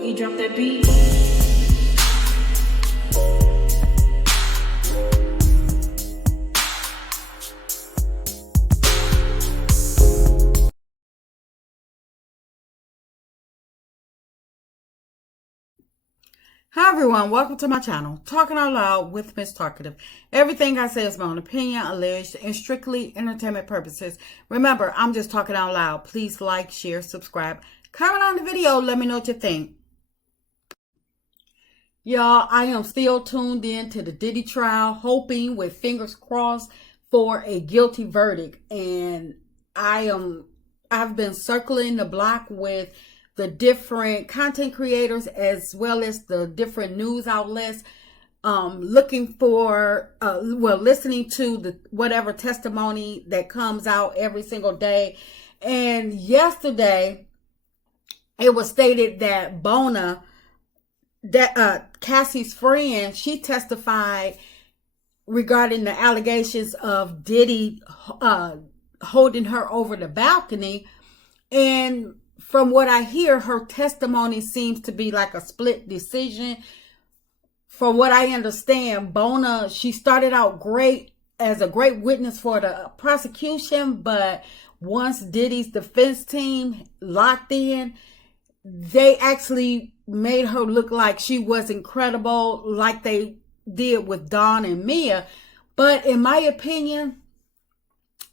Boogie, drop that beat. Hi everyone, welcome to my channel, Talking Out Loud with Miss Talkative. Everything I say is my own opinion, alleged, and strictly entertainment purposes. Remember, I'm just talking out loud. Please like, share, subscribe, comment on the video, let me know what you think. Y'all, I am still tuned in to the Diddy trial, hoping with fingers crossed for a guilty verdict. And I've been circling the block with the different content creators as well as the different news outlets, looking for, listening to the whatever testimony that comes out every single day. And yesterday, it was stated that Bona, Cassie's friend, she testified regarding the allegations of Diddy holding her over the balcony. And from what I hear, her testimony seems to be like a split decision. From what I understand, Bona, she started out great as a great witness for the prosecution, but once Diddy's defense team locked in, they actually made her look like she wasn't credible like they did with Dawn and Mia. But in my opinion,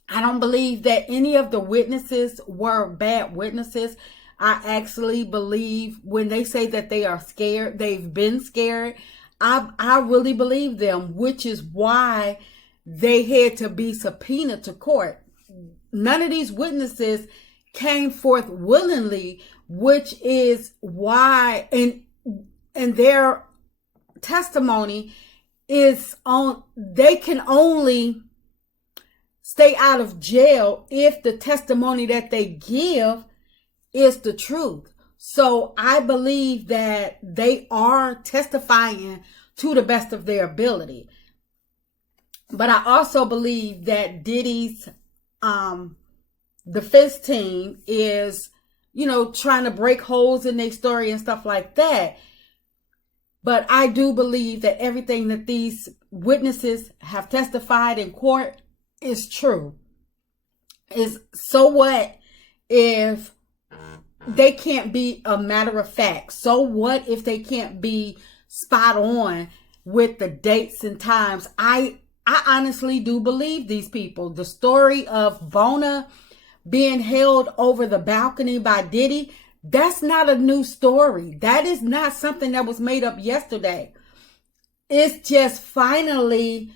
I don't believe that any of the witnesses were bad witnesses. I actually believe when they say that they are scared, they've been scared. I really believe them, which is why they had to be subpoenaed to court. None of these witnesses came forth willingly, which is why, and their testimony is on, they can only stay out of jail if the testimony that they give is the truth. So I believe that they are testifying to the best of their ability. But I also believe that Diddy's defense team is, trying to break holes in their story and stuff like that. But I do believe that everything that these witnesses have testified in court is true. So what if they can't be a matter of fact? So what if they can't be spot on with the dates and times? I honestly do believe these people. The story of Bona being held over the balcony by Diddy, that's not a new story. That is not something that was made up yesterday. It's just finally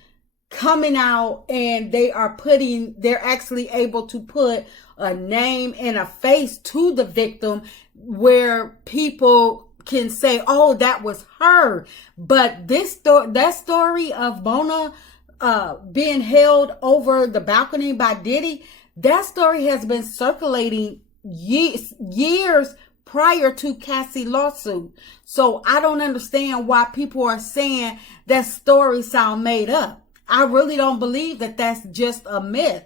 coming out, and they're actually able to put a name and a face to the victim where people can say, oh, that was her. But that story of Bona being held over the balcony by Diddy, that story has been circulating years prior to Cassie lawsuit. So I don't understand why people are saying that story sound made up. I really don't believe that that's just a myth.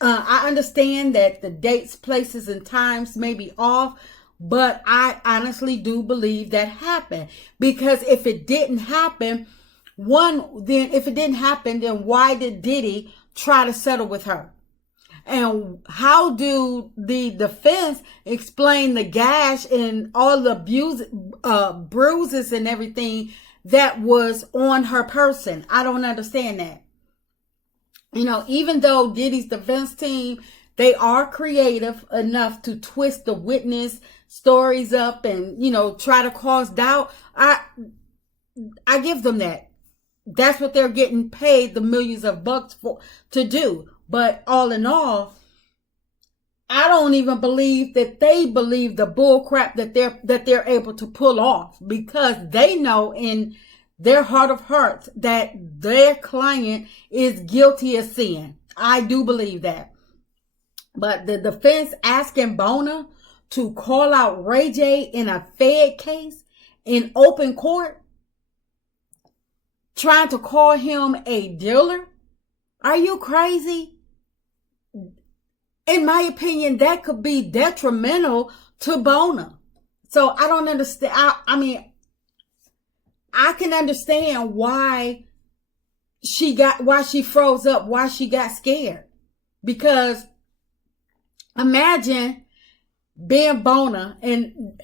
I understand that the dates, places, and times may be off, but I honestly do believe that happened. Because if it didn't happen, then why did Diddy try to settle with her? And how do the defense explain the gash and all the bruises and everything that was on her person? I don't understand that. Even though Diddy's defense team, they are creative enough to twist the witness stories up and, try to cause doubt. I give them that. That's what they're getting paid the millions of bucks to do. But all in all, I don't even believe that they believe the bull crap that they're able to pull off, because they know in their heart of hearts that their client is guilty of sin. I do believe that. But the defense asking Bona to call out Ray J in a Fed case in open court, trying to call him a dealer? Are you crazy? In my opinion, that could be detrimental to Bona. So I don't understand. I mean, I can understand why she froze up, why she got scared. Because imagine being Bona and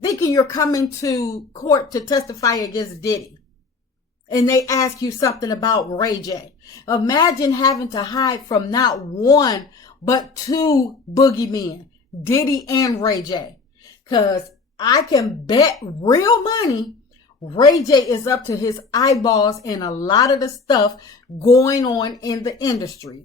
thinking you're coming to court to testify against Diddy. And they ask you something about Ray J. Imagine having to hide from not one, but two boogeymen, Diddy and Ray J. Because I can bet real money Ray J is up to his eyeballs in a lot of the stuff going on in the industry.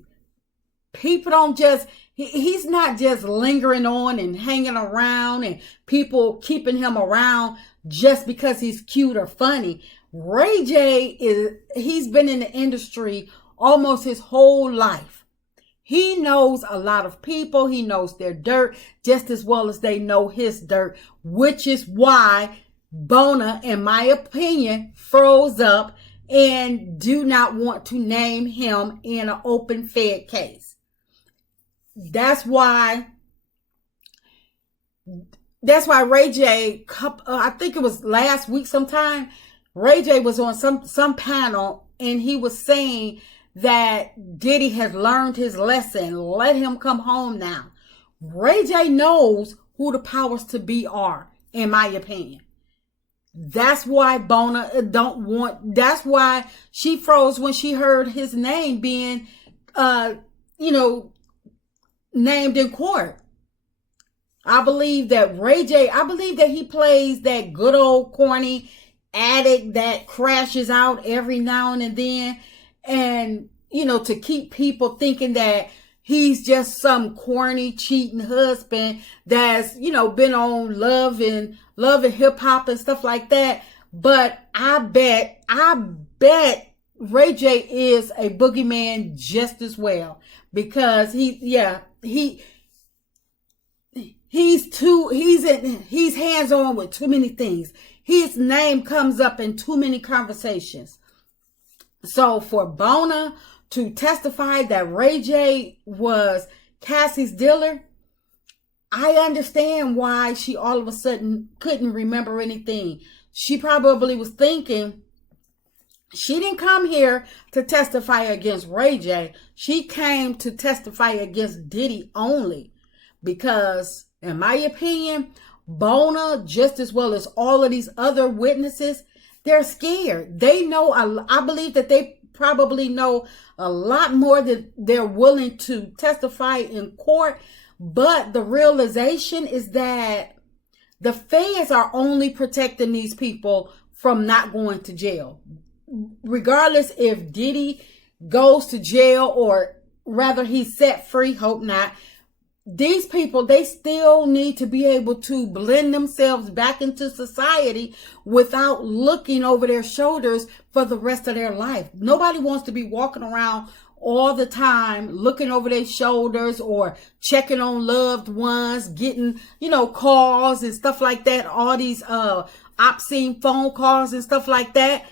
People don't just, he's not just lingering on and hanging around and people keeping him around just because he's cute or funny. Ray J he's been in the industry almost his whole life. He knows a lot of people. He knows their dirt just as well as they know his dirt, which is why Bona, in my opinion, froze up and do not want to name him in an open Fed case. That's why Ray J, I think it was last week sometime, Ray J was on some panel and he was saying that Diddy has learned his lesson. Let him come home now. Ray J knows who the powers to be are, in my opinion. That's why Bona that's why she froze when she heard his name being, named in court. I believe that he plays that good old corny addict that crashes out every now and then. And, to keep people thinking that he's just some corny, cheating husband that's, been on love and hip hop and stuff like that. But I bet Ray J is a boogeyman just as well, because he's hands on with too many things. His name comes up in too many conversations. So for Bona to testify that Ray J was Cassie's dealer, I understand why she all of a sudden couldn't remember anything. She probably was thinking she didn't come here to testify against Ray J. She came to testify against Diddy only, because in my opinion, Bona, just as well as all of these other witnesses, they're scared. They know, I believe that they probably know a lot more than they're willing to testify in court. But the realization is that the feds are only protecting these people from not going to jail. Regardless if Diddy goes to jail or rather he's set free, hope not. These people, they still need to be able to blend themselves back into society without looking over their shoulders for the rest of their life. Nobody wants to be walking around all the time looking over their shoulders or checking on loved ones, getting, calls and stuff like that. All these obscene phone calls and stuff like that.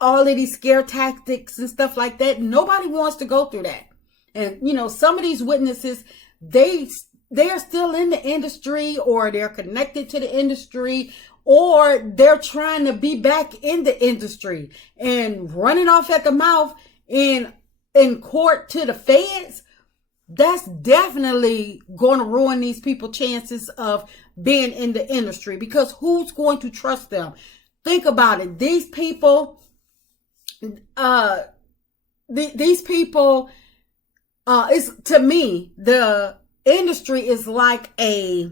All of these scare tactics and stuff like that. Nobody wants to go through that. And, some of these witnesses, they are still in the industry, or they're connected to the industry, or they're trying to be back in the industry and running off at the mouth in court to the feds. That's definitely going to ruin these people's chances of being in the industry, because who's going to trust them? Think about it. These people, it's, to me, the industry is like a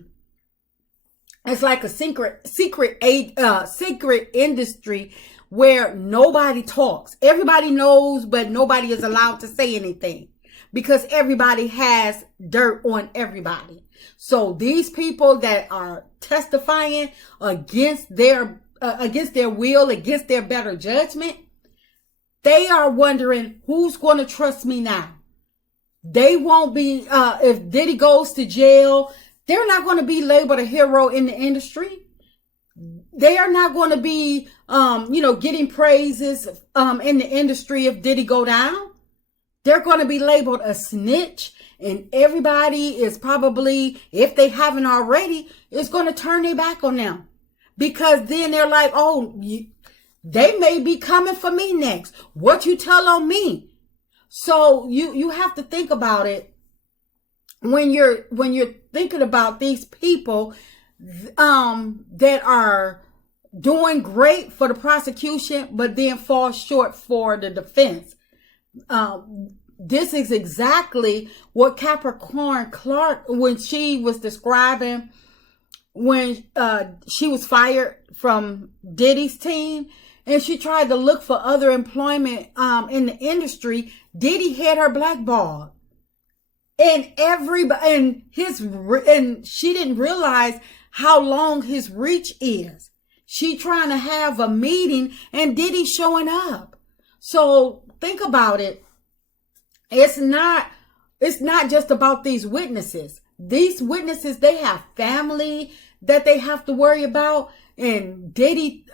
secret industry where nobody talks. Everybody knows, but nobody is allowed to say anything because everybody has dirt on everybody. So these people that are testifying against their will, against their better judgment, they are wondering, who's going to trust me now? They won't be, if Diddy goes to jail, they're not going to be labeled a hero in the industry. They are not going to be, getting praises in the industry if Diddy go down. They're going to be labeled a snitch And everybody is probably, if they haven't already, is going to turn their back on them. Because then they're like, oh, they may be coming for me next. What you tell on me? So you have to think about it when you're thinking about these people that are doing great for the prosecution, but then fall short for the defense. This is exactly what Capricorn Clark, when she was describing when she was fired from Diddy's team and she tried to look for other employment in the industry, Diddy had her blackballed. And she didn't realize how long his reach is. She trying to have a meeting and Diddy showing up. So think about it. It's not just about these witnesses. These witnesses, they have family that they have to worry about. And Diddy,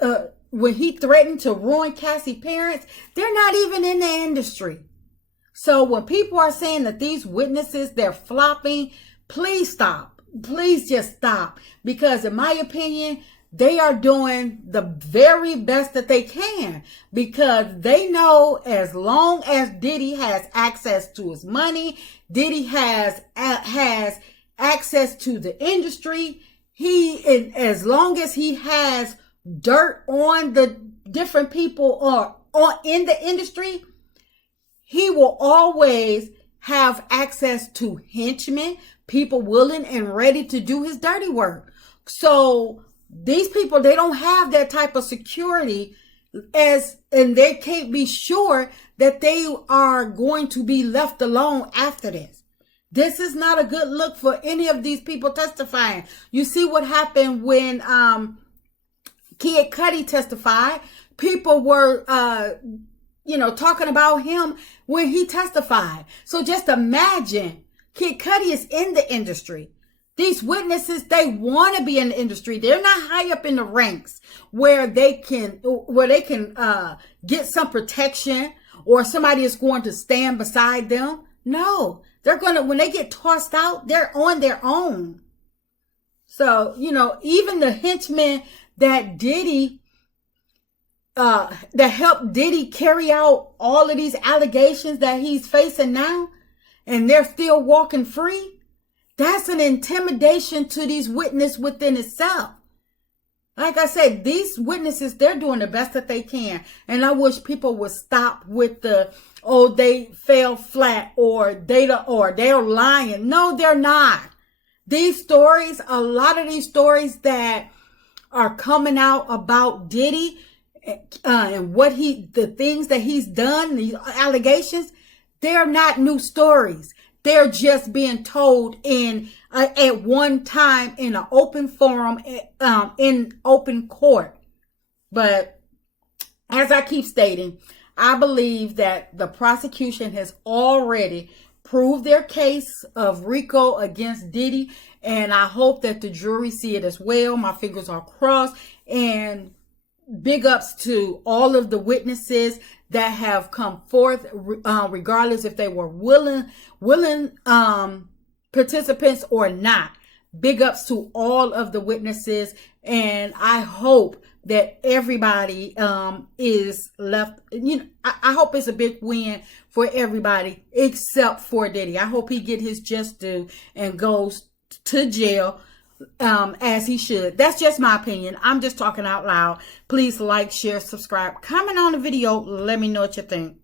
when he threatened to ruin Cassie's parents, they're not even in the industry. So when people are saying that these witnesses, they're flopping, please stop. Please just stop. Because in my opinion, they are doing the very best that they can, because they know as long as Diddy has access to his money, Diddy has access to the industry, as long as he has dirt on the different people or in the industry, he will always have access to henchmen, people willing and ready to do his dirty work. So these people, they don't have that type of security and they can't be sure that they are going to be left alone after this. This is not a good look for any of these people testifying. You see what happened when Kid Cudi testified. People were talking about him when he testified. So just imagine, Kid Cudi is in the industry. These witnesses, they want to be in the industry. They're not high up in the ranks where they can get some protection or somebody is going to stand beside them. No, when they get tossed out, they're on their own. So, even the henchmen that Diddy, that helped Diddy carry out all of these allegations that he's facing now, and they're still walking free. That's an intimidation to these witnesses within itself. Like I said, these witnesses, they're doing the best that they can. And I wish people would stop with they fell flat or they're lying. No, they're not. These stories, a lot of these stories that are coming out about Diddy and the things that he's done, these allegations, they're not new stories. They're just being told at one time in an open forum, in open court. But as I keep stating, I believe that the prosecution has already proved their case of RICO against Diddy. And I hope that the jury see it as well. My fingers are crossed. And big ups to all of the witnesses that have come forth, regardless if they were willing participants or not. Big ups to all of the witnesses, and I hope that everybody is left. I hope it's a big win for everybody except for Diddy. I hope he get his just due and goes to jail as he should. That's just my opinion. I'm just talking out loud. Please like, share, subscribe, comment on the video. Let me know what you think.